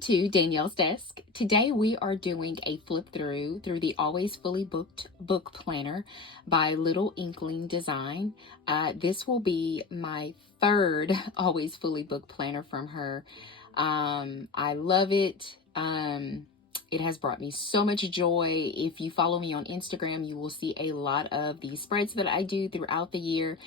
to Danielle's Desk. Today we are doing a flip through the Always Fully Booked book planner by Little Inkling Design. This will be my third Always Fully Booked planner from her. I love it. It has brought me so much joy. If you follow me on Instagram, you will see a lot of the spreads that I do throughout the year.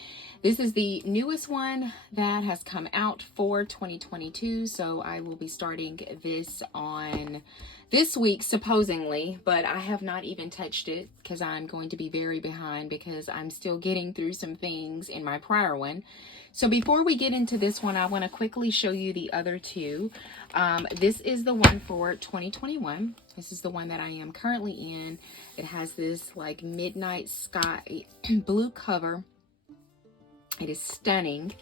This is the newest one that has come out for 2022. So I will be starting this on this week, supposedly, but I have not even touched it because I'm going to be very behind because I'm still getting through some things in my prior one. So before we get into this one, I want to quickly show you the other two. This is the one for 2021. This is the one that I am currently in. It has this like midnight sky blue cover. It is stunning.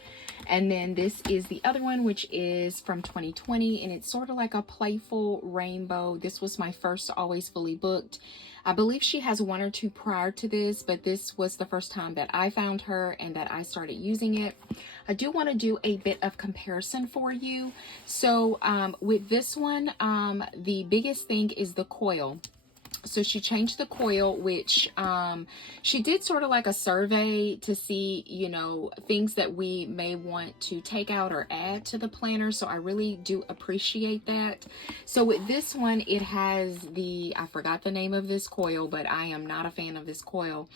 And then this is the other one, which is from 2020, and it's sort of like a playful rainbow. This was my first Always Fully Booked. I believe she has one or two prior to this, but this was the first time that I found her and that I started using it. I do want to do a bit of comparison for you. So with this one, the biggest thing is the coil. So she changed the coil, which she did sort of like a survey to see, you know, things that we may want to take out or add to the planner. So I really do appreciate that. So with this one, it has I forgot the name of this coil, but I am not a fan of this coil.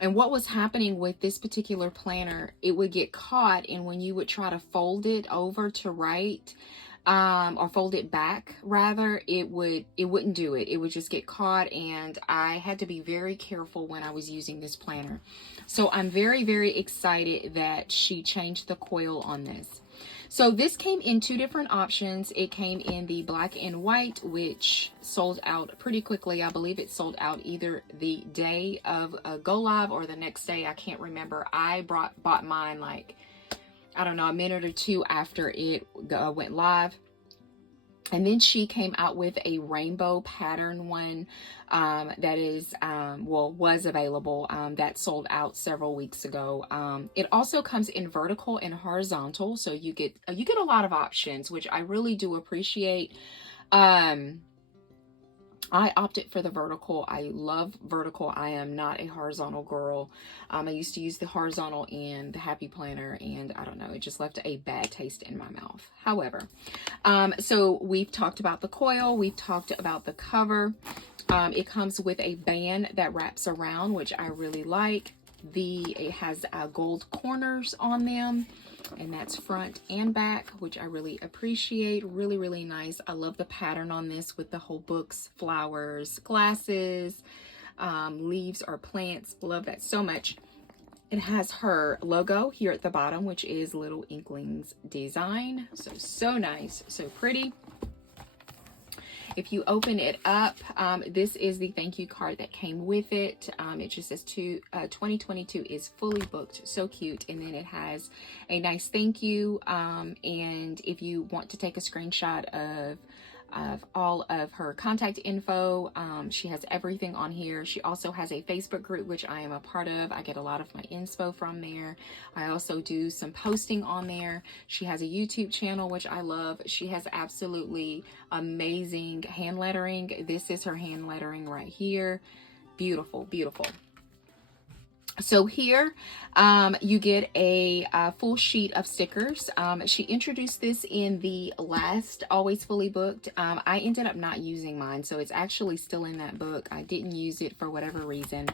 And what was happening with this particular planner, it would get caught, and when you would try to fold it over to write, or fold it back rather, it wouldn't do it. It would just get caught, and I had to be very careful when I was using this planner. So I'm very, very excited that she changed the coil on this. So this came in two different options. It came in the black and white, which sold out pretty quickly. I believe it sold out either the day of go live or the next day. I can't remember. I bought mine like, I don't know, a minute or two after it went live. And then she came out with a rainbow pattern one that is, was available, that sold out several weeks ago. It also comes in vertical and horizontal, so you get a lot of options, which I really do appreciate. I opted for the vertical. I love vertical. I am not a horizontal girl. I used to use the horizontal in the Happy Planner, and I don't know, it just left a bad taste in my mouth. However, so we've talked about the coil. We've talked about the cover. It comes with a band that wraps around, which I really like. It has gold corners on them, and that's front and back, which I really appreciate. Really, really nice. I love the pattern on this with the whole books, flowers, glasses, leaves or plants. Love that so much. It has her logo here at the bottom, which is Little Inkling's Design. So nice, so pretty. If you open it up, this is the thank you card that came with it. It just says 2022 is fully booked. So cute. And then it has a nice thank you. And if you want to take a screenshot of all of her contact info, she has everything on here. She also has a Facebook group, which I am a part of. I get a lot of my inspo from there. I also do some posting on there. She has a YouTube channel, which I love. She has absolutely amazing hand lettering. This is her hand lettering right here. Beautiful, beautiful. So here you get a full sheet of stickers. She introduced this in the last Always Fully Booked. I ended up not using mine, so it's actually still in that book. I didn't use it for whatever reason.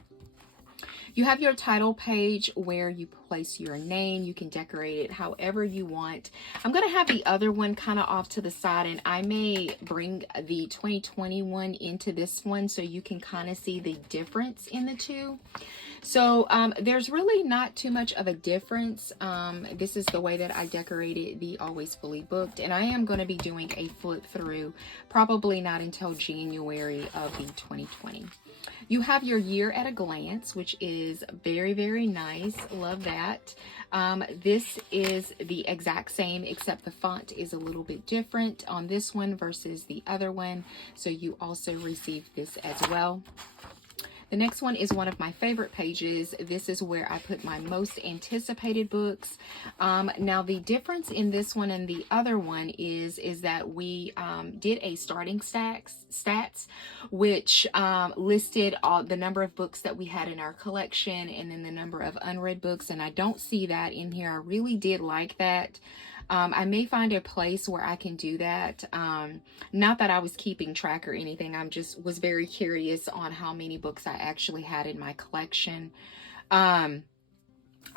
You have your title page where you place your name. You can decorate it however you want. I'm going to have the other one kind of off to the side, and I may bring the 2021 into this one so you can kind of see the difference in the two. So there's really not too much of a difference. This is the way that I decorated the Always Fully Booked, and I am going to be doing a flip through, probably not until January of the 2020. You have your year at a glance, which is very, very nice. Love that. This is the exact same, except the font is a little bit different on this one versus the other one. So you also receive this as well. The next one is one of my favorite pages. This is where I put my most anticipated books. Now the difference in this one and the other one is that we did a starting stats, which listed all the number of books that we had in our collection and then the number of unread books. And I don't see that in here. I really did like that. I may find a place where I can do that. Not that I was keeping track or anything. I just was very curious on how many books I actually had in my collection.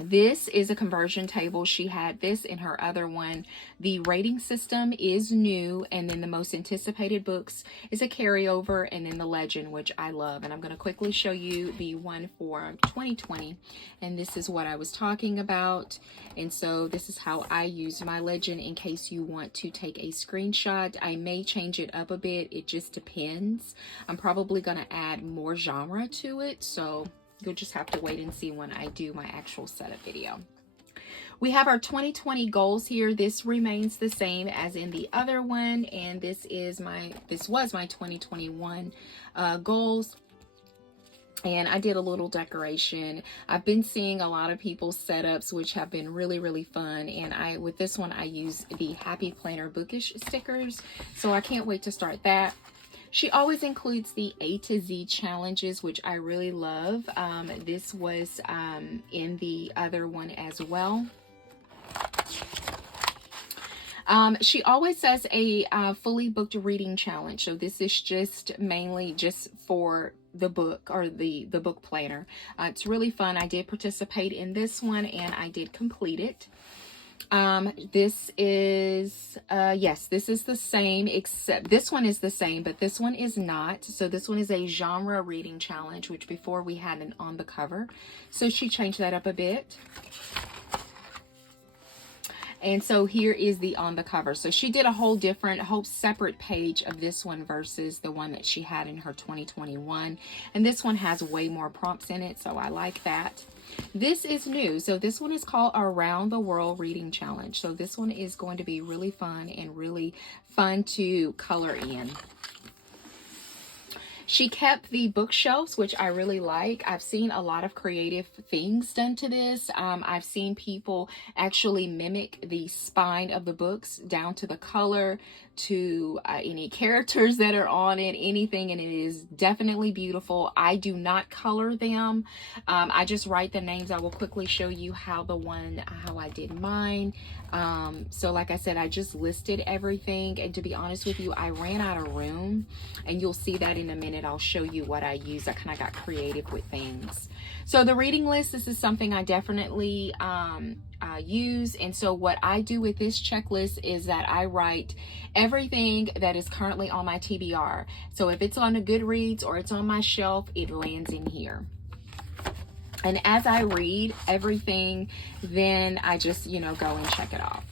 This is a conversion table. She had this in her other one. The rating system is new, and then the most anticipated books is a carryover, and then the legend, which I love. And I'm going to quickly show you the one for 2020, and this is what I was talking about. And so this is how I use my legend in case you want to take a screenshot. I may change it up a bit. It just depends. I'm probably going to add more genre to it, so you'll just have to wait and see when I do my actual setup video. We have our 2020 goals here. This remains the same as in the other one, and this was my 2021 goals. And I did a little decoration. I've been seeing a lot of people's setups, which have been really, really fun. And with this one, I use the Happy Planner Bookish stickers. So I can't wait to start that. She always includes the A to Z challenges, which I really love. This was in the other one as well. She always says a fully booked reading challenge. So this is just mainly just for the book or the book planner. It's really fun. I did participate in this one and I did complete it. This is, yes, this is the same, except this one is the same, but this one is not. So this one is a genre reading challenge, which before we had an on the cover. So she changed that up a bit. And so here is the on the cover. So she did a whole separate page of this one versus the one that she had in her 2021. And this one has way more prompts in it, so I like that. This is new. So this one is called Around the World Reading Challenge. So this one is going to be really fun and really fun to color in. She kept the bookshelves, which I really like. I've seen a lot of creative things done to this. I've seen people actually mimic the spine of the books down to the color, to any characters that are on it, anything, and it is definitely beautiful. I do not color them. I just write the names. I will quickly show you how I did mine. So like I said, I just listed everything, and to be honest with you, I ran out of room, and you'll see that in a minute. I'll show you what I use. I kind of got creative with things. So the reading list, this is something I definitely use. And so what I do with this checklist is that I write everything that is currently on my TBR. So if it's on a Goodreads or it's on my shelf, it lands in here. And as I read everything, then I just, go and check it off.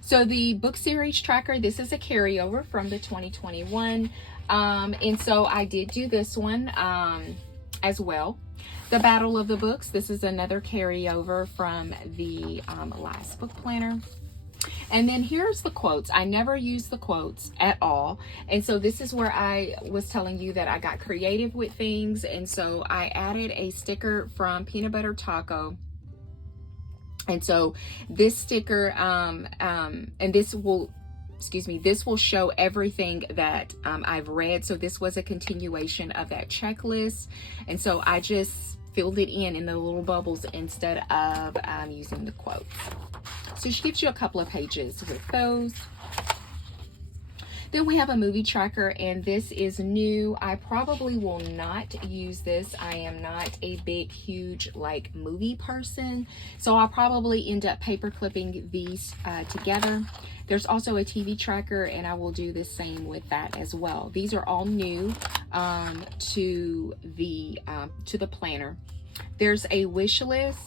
So the book series tracker, this is a carryover from the 2021. And so I did do this one as well. The Battle of the Books, this is another carryover from the last book planner. And then here's the quotes. I never use the quotes at all. And so this is where I was telling you that I got creative with things. And so I added a sticker from Peanut Butter Taco. And so this sticker, and this will show everything that I've read. So this was a continuation of that checklist. And so I just filled it in the little bubbles instead of using the quotes. So she gives you a couple of pages with those. Then we have a movie tracker, and this is new. I probably will not use this. I am not a big, huge movie person, so I'll probably end up paper clipping these together. There's also a TV tracker, and I will do the same with that as well. These are all new to the planner. There's a wish list.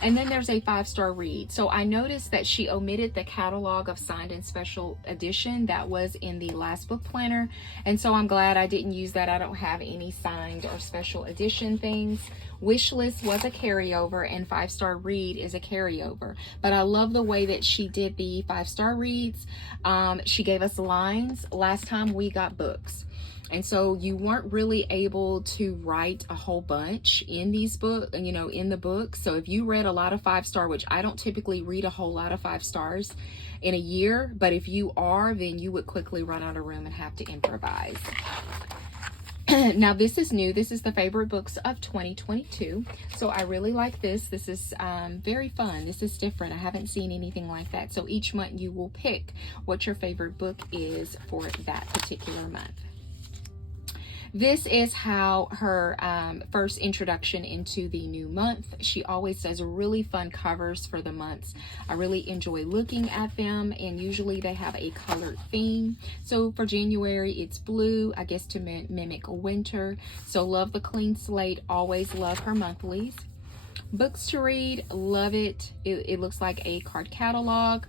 And then there's a 5-star read. So I noticed that she omitted the catalog of signed and special edition that was in the last book planner. And so I'm glad I didn't use that. I don't have any signed or special edition things. Wish list was a carryover, and 5-star read is a carryover. But I love the way that she did the 5-star reads. She gave us lines. Last time we got books. And so you weren't really able to write a whole bunch in these books, you know, in the book. So if you read a lot of 5-star, which I don't typically read a whole lot of 5 stars in a year, but if you are, then you would quickly run out of room and have to improvise. Now this is new. This is the favorite books of 2022. So I really like this. This is very fun. This is different. I haven't seen anything like that. So each month you will pick what your favorite book is for that particular month. This is how her first introduction into the new month. She always does really fun covers for the months. I really enjoy looking at them, and usually they have a colored theme. So for January, it's blue, I guess to mimic winter. So love the clean slate, always love her monthlies. Books to read, love it. It looks like a card catalog.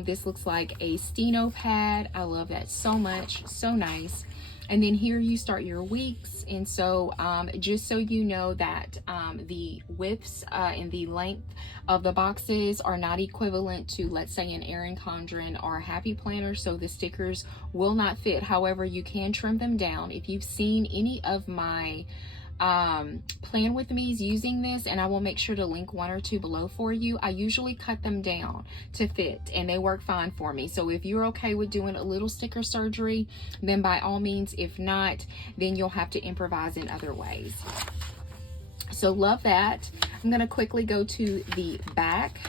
This looks like a steno pad. I love that so much, so nice. And then here you start your weeks. And so just so you know that the widths and the length of the boxes are not equivalent to, let's say, an Erin Condren or a Happy Planner. So the stickers will not fit. However, you can trim them down. If you've seen any of my plan with me's using this, and I will make sure to link 1 or 2 below for you, I usually cut them down to fit, and they work fine for me. So if you're okay with doing a little sticker surgery, then by all means. If not, then you'll have to improvise in other ways. So love that. I'm going to quickly go to the back.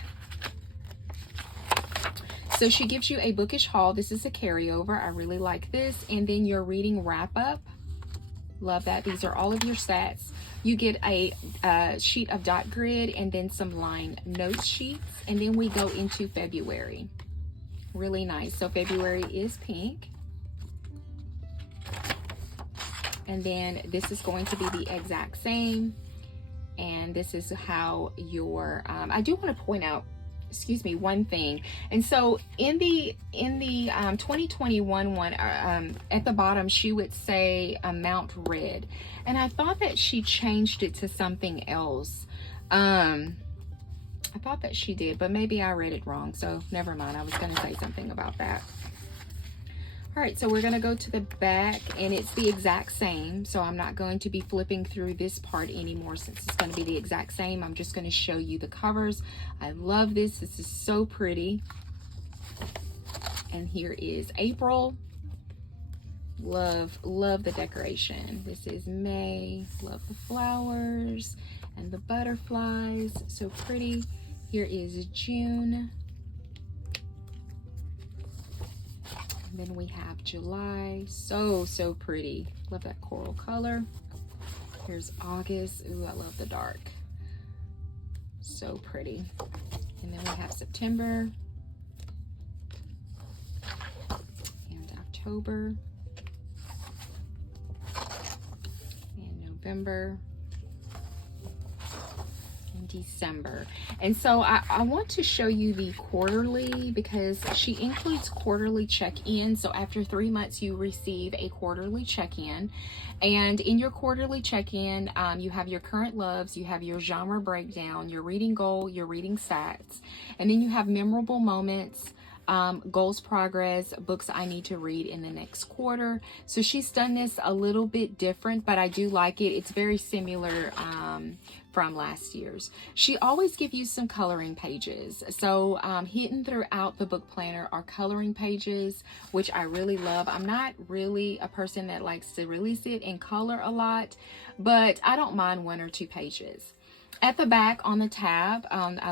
So she gives you a bookish haul. This is a carryover. I really like this. And then your reading wrap up. Love that. These are all of your stats. You get a sheet of dot grid and then some line note sheets. And then we go into February. Really nice. So February is pink. And then this is going to be the exact same. And this is how your, I do want to point out, excuse me, one thing. And so in the 2021 one, at the bottom, she would say amount read. And I thought that she changed it to something else. I thought that she did, but maybe I read it wrong. So never mind. I was going to say something about that. All right, so we're going to go to the back, and it's the exact same. So I'm not going to be flipping through this part anymore since it's going to be the exact same. I'm just going to show you the covers. I love this. This is so pretty. And here is April. Love the decoration. This is May. Love the flowers and the butterflies. So pretty. Here is June. And then we have July. So pretty. Love that coral color. Here's August. Ooh, I love the dark. So pretty. And then we have September and October and November and December. And so I want to show you the quarterly, because she includes quarterly check-in. So after 3 months, you receive a quarterly check-in. And in your quarterly check-in, you have your current loves, you have your genre breakdown, your reading goal, your reading stats, and then you have memorable moments, goals, progress, books I need to read in the next quarter. So she's done this a little bit different, but I do like it. It's very similar from last year's. She always gives you some coloring pages. So hidden throughout the book planner are coloring pages, which I really love. I'm not really a person that likes to really sit and color a lot, but I don't mind 1 or 2 pages. At the back on the tab,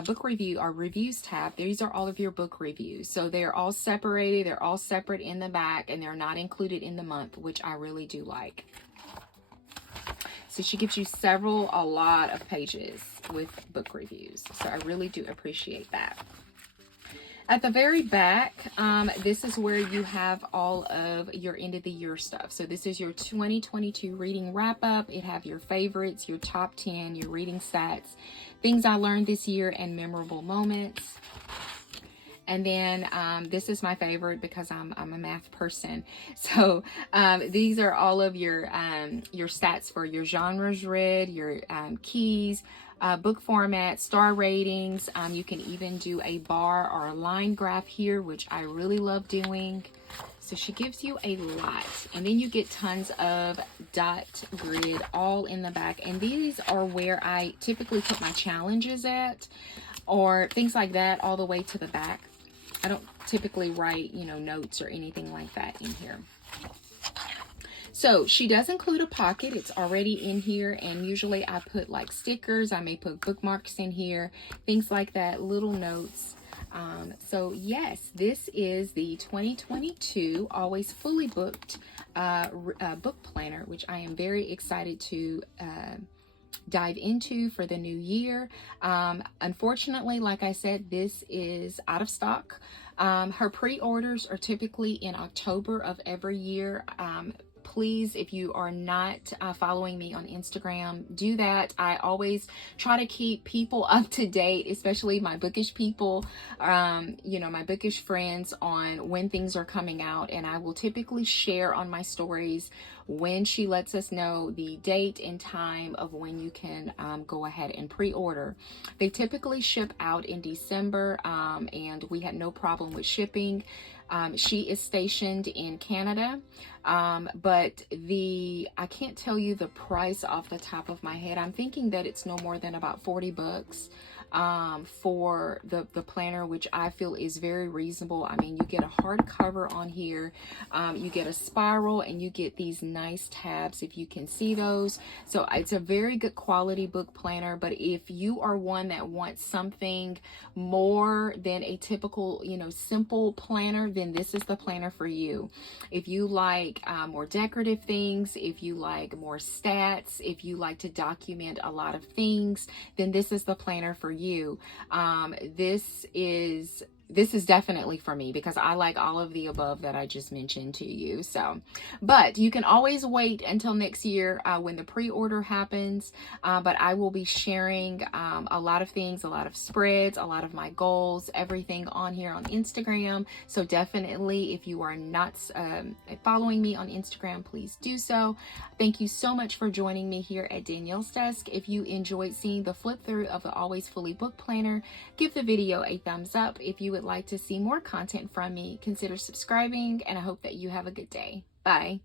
book review or reviews tab, these are all of your book reviews. So they're all separated, they're all separate in the back, and they're not included in the month, which I really do like. So she gives you a lot of pages with book reviews. So I really do appreciate that. At the very back, this is where you have all of your end of the year stuff. So this is your 2022 reading wrap up. It have your favorites, your top 10, your reading stats, things I learned this year, and memorable moments. And then this is my favorite because I'm a math person. So these are all of your stats for your genres read, your keys, book format, star ratings. You can even do a bar or a line graph here, which I really love doing. So she gives you a lot, and then you get tons of dot grid all in the back. And these are where I typically put my challenges at, or things like that, all the way to the back. I don't typically write, you know, notes or anything like that in here. So she does include a pocket. It's already in here, and usually I put like stickers. I may put bookmarks in here, things like that, little notes. So yes, this is the 2022 Always Fully Booked book planner, which I am very excited to dive into for the new year. Unfortunately, like I said, this is out of stock. Her pre-orders are typically in October of every year. Please, if you are not following me on Instagram, do that. I always try to keep people up to date, especially my bookish people, you know, my bookish friends, on when things are coming out. And I will typically share on my stories when she lets us know the date and time of when you can go ahead and pre-order. They typically ship out in December, and we had no problem with shipping. She is stationed in Canada, but I can't tell you the price off the top of my head. I'm thinking that it's no more than about 40 bucks for the planner, which I feel is very reasonable. I mean, you get a hardcover on here, you get a spiral, and you get these nice tabs, if you can see those. So it's a very good quality book planner. But if you are one that wants something more than a typical, you know, simple planner, then this is the planner for you. If you like more decorative things, if you like more stats, if you like to document a lot of things, then this is the planner for you. This is definitely for me, because I like all of the above that I just mentioned to you. So, but you can always wait until next year when the pre-order happens. But I will be sharing a lot of things, a lot of spreads, a lot of my goals, everything on here on Instagram. So definitely, if you are not following me on Instagram, please do so. Thank you so much for joining me here at Danielle's Desk. If you enjoyed seeing the flip through of the Always Fully Book Planner, give the video a thumbs up. If you would like to see more content from me, consider subscribing, and I hope that you have a good day. Bye.